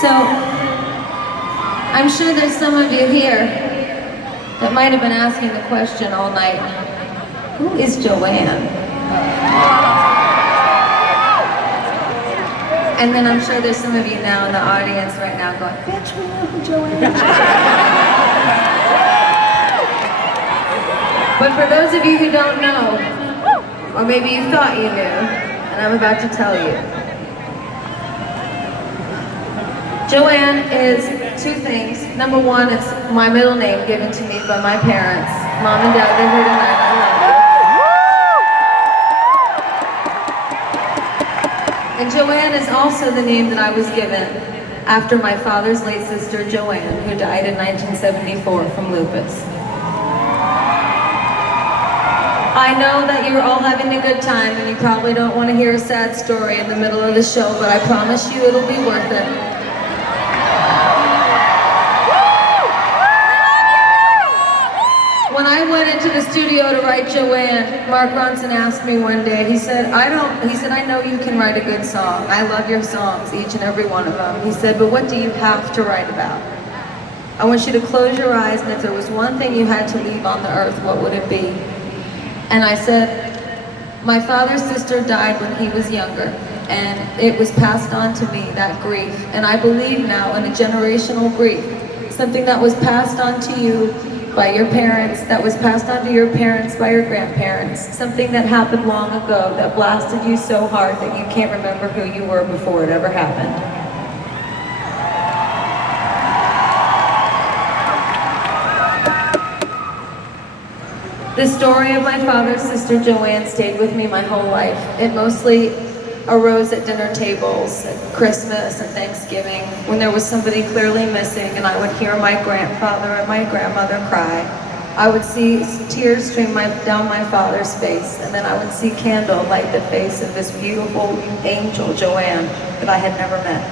So, I'm sure there's some of you here that might have been asking the question all night, who is Joanne? And then I'm sure there's some of you now in the audience right now going, bitch, we know who Joanne is. But for those of you who don't know, or maybe you thought you knew, and I'm about to tell you. Joanne is two things. Number one, it's my middle name given to me by my parents. Mom and Dad, they're here tonight. I love you. And Joanne is also the name that I was given after my father's late sister, Joanne, who died in 1974 from lupus. I know that you're all having a good time and you probably don't want to hear a sad story in the middle of the show, but I promise you it'll be worth it. When I went into the studio to write Joanne, Mark Ronson asked me one day, he said, I know you can write a good song. I love your songs, each and every one of them. He said, but what do you have to write about? I want you to close your eyes, and if there was one thing you had to leave on the earth, what would it be? And I said, my father's sister died when he was younger, and it was passed on to me, that grief. And I believe now in a generational grief, something that was passed on to you by your parents, that was passed on to your parents by your grandparents, something that happened long ago that blasted you so hard that you can't remember who you were before it ever happened. The story of my father's sister Joanne stayed with me my whole life. It mostly arose at dinner tables, at Christmas and Thanksgiving, when there was somebody clearly missing and I would hear my grandfather and my grandmother cry. I would see tears stream down my father's face, and then I would see candle light the face of this beautiful angel, Joanne, that I had never met.